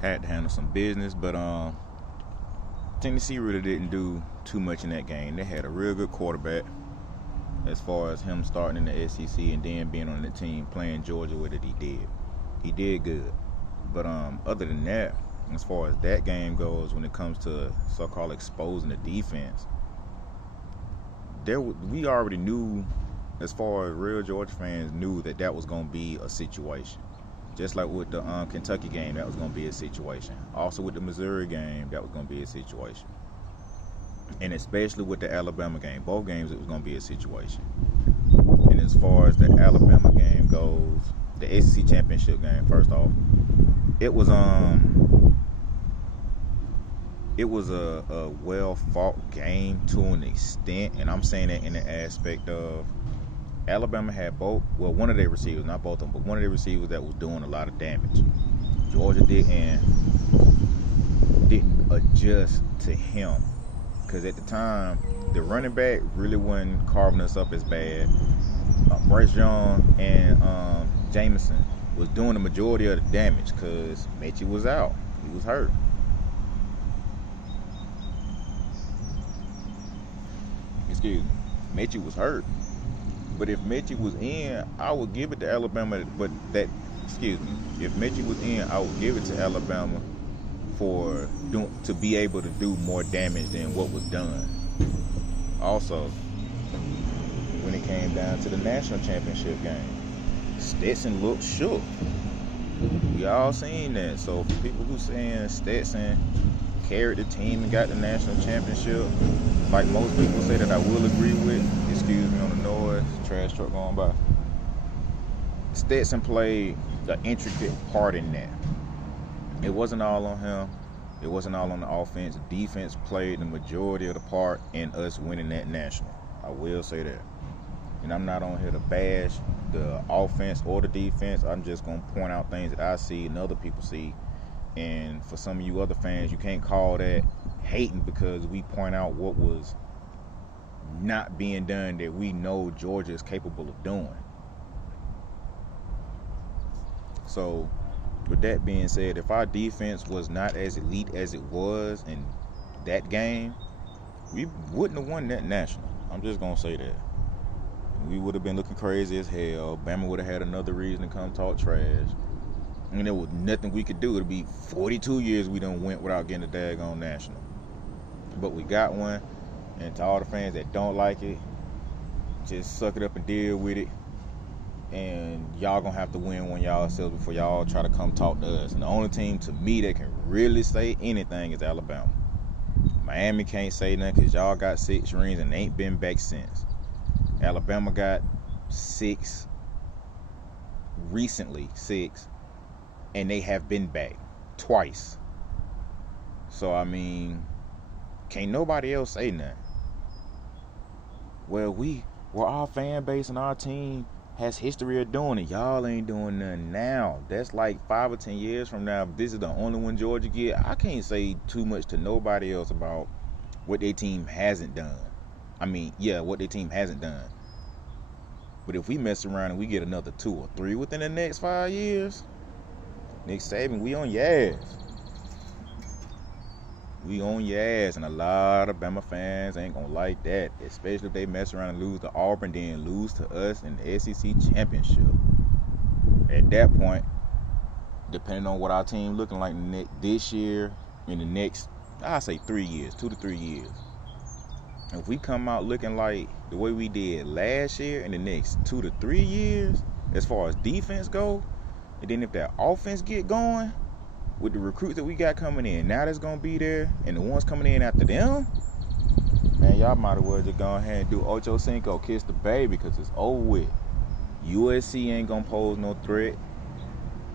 had to handle some business, but Tennessee really didn't do too much in that game. They had a real good quarterback as far as him starting in the SEC and then being on the team playing Georgia with it. He did good. But other than that, as far as that game goes, when it comes to so-called exposing the defense, we already knew, as far as real Georgia fans knew, that was going to be a situation. Just like with the Kentucky game, that was going to be a situation. Also with the Missouri game, that was going to be a situation. And especially with the Alabama game, both games, it was going to be a situation. And as far as the Alabama game goes, the SEC championship game, first off, it was a well-fought game to an extent, and I'm saying that in the aspect of Alabama had one of their receivers, not both of them, but one of their receivers that was doing a lot of damage. Georgia didn't adjust to him, because at the time, the running back really wasn't carving us up as bad. Bryce Young and Jameson was doing the majority of the damage because Mechie was out. He was hurt. Excuse me. Mechie was hurt. But if Mechie was in, I would give it to Alabama. If Mechie was in, I would give it to Alabama to be able to do more damage than what was done. Also, when it came down to the national championship game, Stetson looked shook. We all seen that. So for people who saying Stetson carried the team and got the national championship, like most people say that I will agree with, excuse me on the noise, trash truck going by, Stetson played the intricate part in that. It wasn't all on him. It wasn't all on the offense. Defense played the majority of the part in us winning that national. I will say that. And I'm not on here to bash the offense or the defense. I'm just going to point out things that I see and other people see. And for some of you other fans, you can't call that hating because we point out what was not being done that we know Georgia is capable of doing. So, with that being said, if our defense was not as elite as it was in that game, we wouldn't have won that national. I'm just going to say that. We would have been looking crazy as hell. Bama would have had another reason to come talk trash. And there was nothing we could do. It'd be 42 years we done went without getting a daggone national. But we got one. And to all the fans that don't like it, just suck it up and deal with it. And y'all gonna have to win one yourselves before y'all try to come talk to us. And the only team to me that can really say anything is Alabama. Miami can't say nothing because y'all got 6 rings and ain't been back since. Alabama got 6 recently, and they have been back twice. So, I mean, can't nobody else say nothing. Well, our fan base and our team has history of doing it. Y'all ain't doing nothing now. That's like 5 or 10 years from now. If this is the only one Georgia get, I can't say too much to nobody else about what their team hasn't done. What their team hasn't done. But if we mess around and we get another 2 or 3 within the next 5 years, Nick Saban, we on your ass. We on your ass, and a lot of Bama fans ain't gonna like that, especially if they mess around and lose to Auburn, then lose to us in the SEC championship. At that point, depending on what our team looking like this year, in the next, I say 3 years, 2 to 3 years. If we come out looking like the way we did last year in the next 2 to 3 years, as far as defense go, and then if that offense get going, with the recruits that we got coming in, now that's going to be there, and the ones coming in after them, man, y'all might as well just go ahead and do Ocho Cinco, kiss the baby, because it's over with. USC ain't going to pose no threat.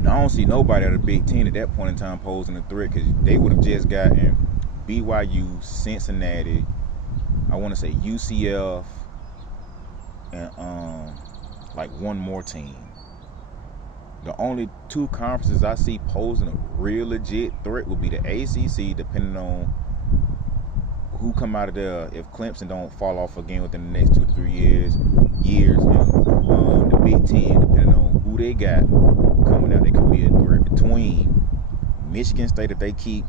I don't see nobody at the Big Ten at that point in time posing a threat, because they would have just gotten BYU, Cincinnati, I want to say UCF, and like one more team. The only 2 conferences I see posing a real legit threat would be the ACC, depending on who come out of there. If Clemson don't fall off again within the next 2 to 3 years, and the Big Ten, depending on who they got coming out, they could be a threat between Michigan State, if they keep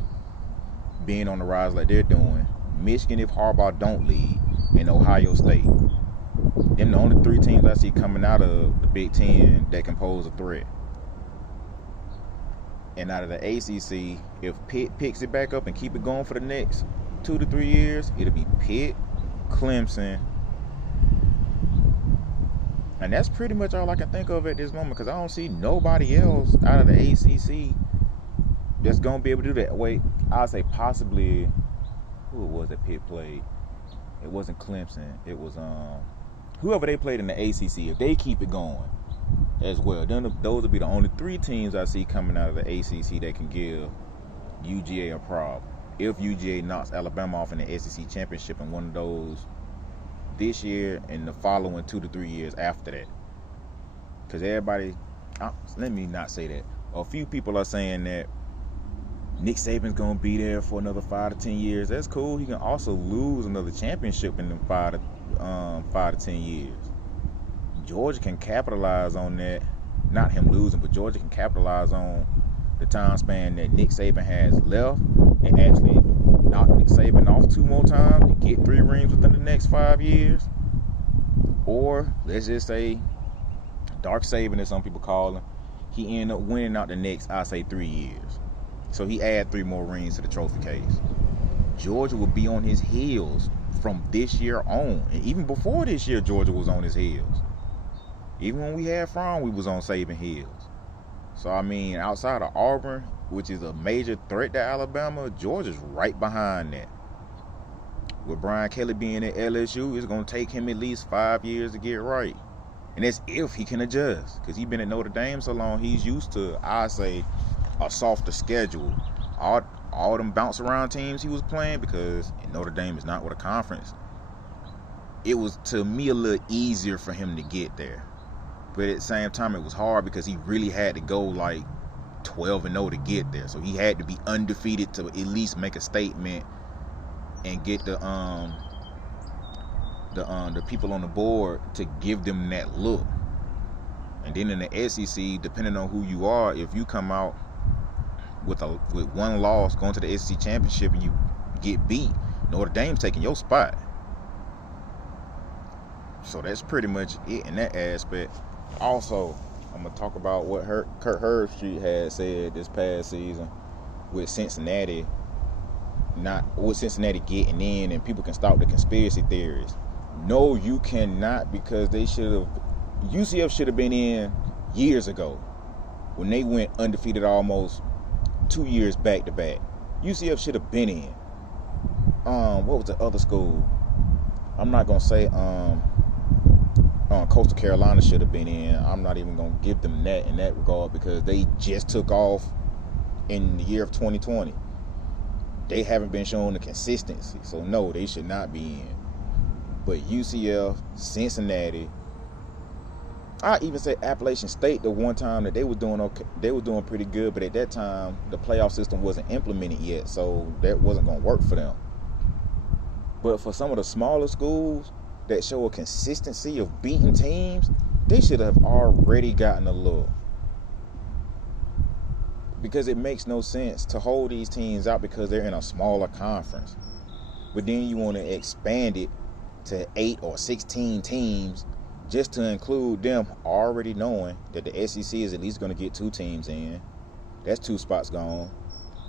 being on the rise like they're doing, Michigan if Harbaugh don't lead, and Ohio State. Them the only 3 teams I see coming out of the Big Ten that can pose a threat. And out of the ACC, if Pitt picks it back up and keep it going for the next 2 to 3 years, it'll be Pitt, Clemson, and that's pretty much all I can think of at this moment, because I don't see nobody else out of the ACC that's gonna be able to do that. Wait, I'll say possibly, who it was that Pitt played? It wasn't Clemson. It was whoever they played in the ACC. If they keep it going as well, then those will be the only 3 teams I see coming out of the ACC that can give UGA a problem. If UGA knocks Alabama off in the SEC championship in one of those this year and the following 2 to 3 years after that. Because everybody, let me not say that. A few people are saying that Nick Saban's going to be there for another 5 to 10 years. That's cool. He can also lose another championship in them 5 to 10 years. Georgia can capitalize on that. Not him losing, but Georgia can capitalize on the time span that Nick Saban has left and actually knock Nick Saban off 2 more times to get 3 rings within the next 5 years. Or let's just say Dark Saban, as some people call him, he end up winning out the next, I say, 3 years. So he add 3 more rings to the trophy case. Georgia will be on his heels from this year on. And even before this year, Georgia was on his heels. Even when we had Fromm, we was on Saban heels. So, I mean, outside of Auburn, which is a major threat to Alabama, Georgia's right behind that. With Brian Kelly being at LSU, it's going to take him at least 5 years to get right. And that's if he can adjust. Because he's been at Notre Dame so long, he's used to, I say, a softer schedule. All them bounce around teams he was playing, because Notre Dame is not with a conference, it was, to me, a little easier for him to get there. But at the same time, it was hard because he really had to go like 12-0 to get there. So he had to be undefeated to at least make a statement and get the people on the board to give them that look. And then in the SEC, depending on who you are, if you come out with 1 loss going to the SEC championship and you get beat, Notre Dame's taking your spot. So that's pretty much it in that aspect. Also, I'm going to talk about what Kurt Herbstreit had said this past season with Cincinnati getting in, and people can stop the conspiracy theories. No, you cannot, because UCF should have been in years ago when they went undefeated almost 2 years back to back. UCF should have been in. What was the other school? I'm not going to say Coastal Carolina should have been in. I'm not even going to give them that in that regard, because they just took off in the year of 2020. They haven't been showing the consistency. So, no, they should not be in. But UCF, Cincinnati, I even say Appalachian State, the one time that they were doing okay, they were doing pretty good, but at that time, the playoff system wasn't implemented yet, so that wasn't going to work for them. But for some of the smaller schools that show a consistency of beating teams, they should have already gotten a look. Because it makes no sense to hold these teams out because they're in a smaller conference. But then you want to expand it to 8 or 16 teams just to include them, already knowing that the SEC is at least going to get 2 teams in. That's 2 spots gone.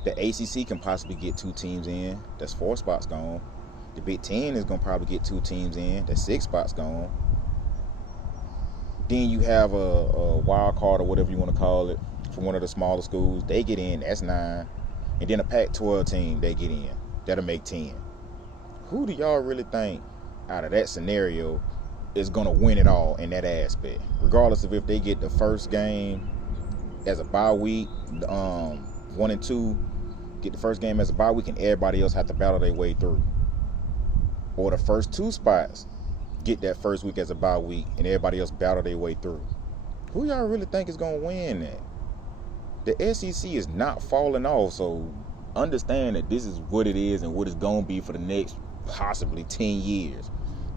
The ACC can possibly get 2 teams in. That's 4 spots gone. The Big Ten is going to probably get 2 teams in. That's 6 spots gone. Then you have a wild card or whatever you want to call it for one of the smaller schools. They get in. That's 9. And then a Pac-12 team, they get in. That'll make 10. Who do y'all really think out of that scenario is going to win it all in that aspect? Regardless of if they get the first game as a bye week, 1 and 2 get the first game as a bye week, and everybody else have to battle their way through. Or the first 2 spots get that first week as a bye week, and everybody else battle their way through. Who y'all really think is going to win that? The SEC is not falling off, so understand that this is what it is and what it's going to be for the next possibly 10 years.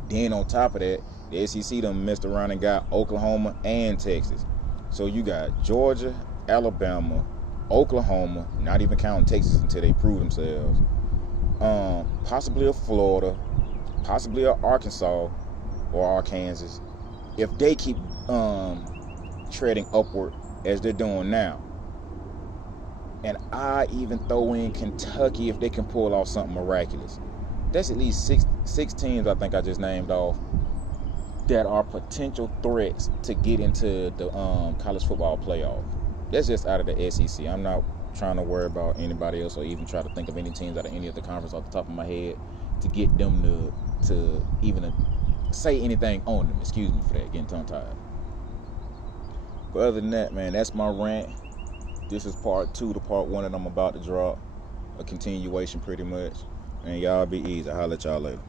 Then on top of that, the SEC done messed around and got Oklahoma and Texas. So you got Georgia, Alabama, Oklahoma, not even counting Texas until they prove themselves, possibly a Florida, possibly a Arkansas or Arkansas, if they keep treading upward as they're doing now. And I even throw in Kentucky if they can pull off something miraculous. That's at least six teams I think I just named off that are potential threats to get into the college football playoff. That's just out of the SEC. I'm not trying to worry about anybody else or even try to think of any teams out of any of the conference off the top of my head to get them to even say anything on them. Excuse me for that, getting tongue-tied. But other than that, man, that's my rant. This is part 2 to part 1 that I'm about to drop. A continuation pretty much. And y'all be easy. I'll holler at y'all later.